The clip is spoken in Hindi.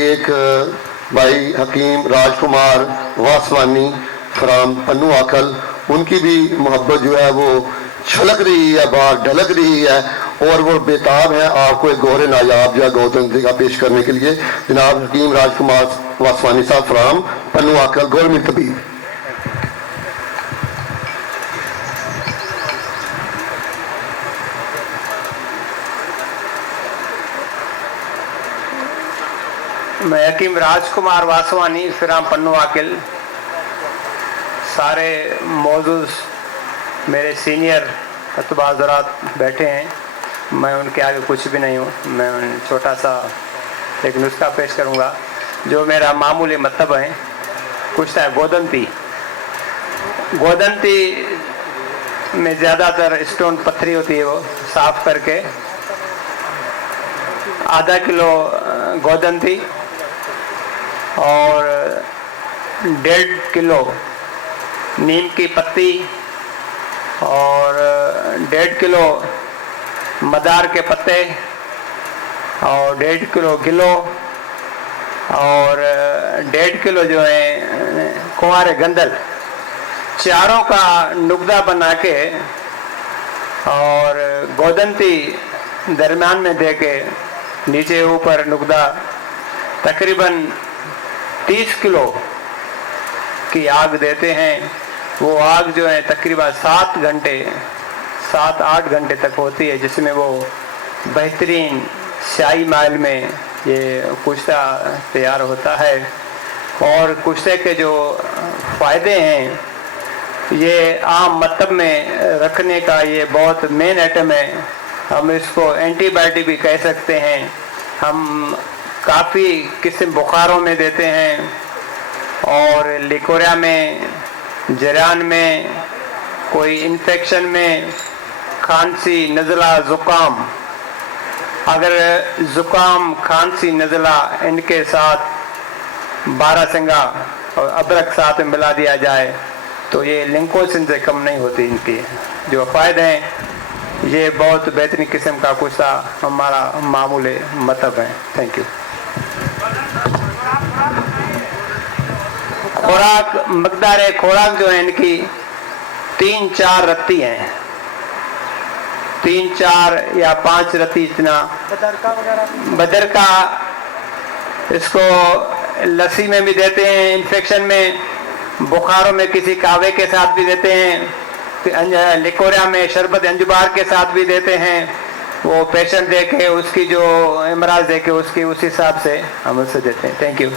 एक भाई हकीम राजकुमार वासवानी फ्राम पन्नू आकल, उनकी भी मोहब्बत जो है वो छलक रही है, बाहर ढलक रही है और वो बेताब है आपको एक गोरे नायाब जो है गौतम का पेश करने के लिए। जनाब हकीम राजकुमार वासवानी साहब फ्राम पन्नू आकल, गवर्नमेंट कबीर। मैं हकीम राजकुमार वासवानी फ्राम पन्नू आकिल, सारे मौजूद मेरे सीनियर खतबा हज़रात बैठे हैं, मैं उनके आगे कुछ भी नहीं हूँ। मैं छोटा सा एक नुस्खा पेश करूँगा जो मेरा मामूली मतलब है। कुछ है गोदंती में ज़्यादातर स्टोन पत्थरी होती है, वो साफ करके आधा किलो गोदंती और 1.5 किलो नीम की पत्ती और 1.5 किलो मदार के पत्ते और 1.5 किलो गिलो और 1.5 किलो जो है कुंवारे गंदल, चारों का नुकदा बना के और गोदंती दरम्यान में दे के नीचे ऊपर नुकदा, तकरीबन 30 किलो की आग देते हैं। वो आग जो है तकरीबन 7-8 घंटे तक होती है, जिसमें वो बेहतरीन शाही माल में ये कुश्ता तैयार होता है। और कुश्ते के जो फ़ायदे हैं, ये आम मतलब में रखने का ये बहुत मेन आइटम है। हम इसको एंटीबायोटिक भी कह सकते हैं। हम काफ़ी किस्म बुखारों में देते हैं और लिकोरिया में, जरान में, कोई इन्फेक्शन में, खांसी नज़ला ज़ुकाम, अगर ज़ुकाम खांसी नज़ला इनके साथ 12 सिंगा और अदरक साथ में मिला दिया जाए तो ये लिंकोसिन से कम नहीं होती। इनकी जो फ़ायदे हैं, ये बहुत बेहतरीन किस्म का कुछ हमारा मामूली मतलब है। Thank you. खुराक, मकदार खुराक जो है इनकी 3-4 रत्ती हैं, 3-4 या 5 रत्ती इतना। बदर का इसको लस्सी में भी देते हैं, इन्फेक्शन में, बुखारों में किसी कावे के साथ भी देते हैं, लिकोरिया में शरबत अंजुबार के साथ भी देते हैं। वो पेशेंट देके उसकी जो इमराज देके उसकी उस हिसाब से हम उससे देते हैं। Thank you.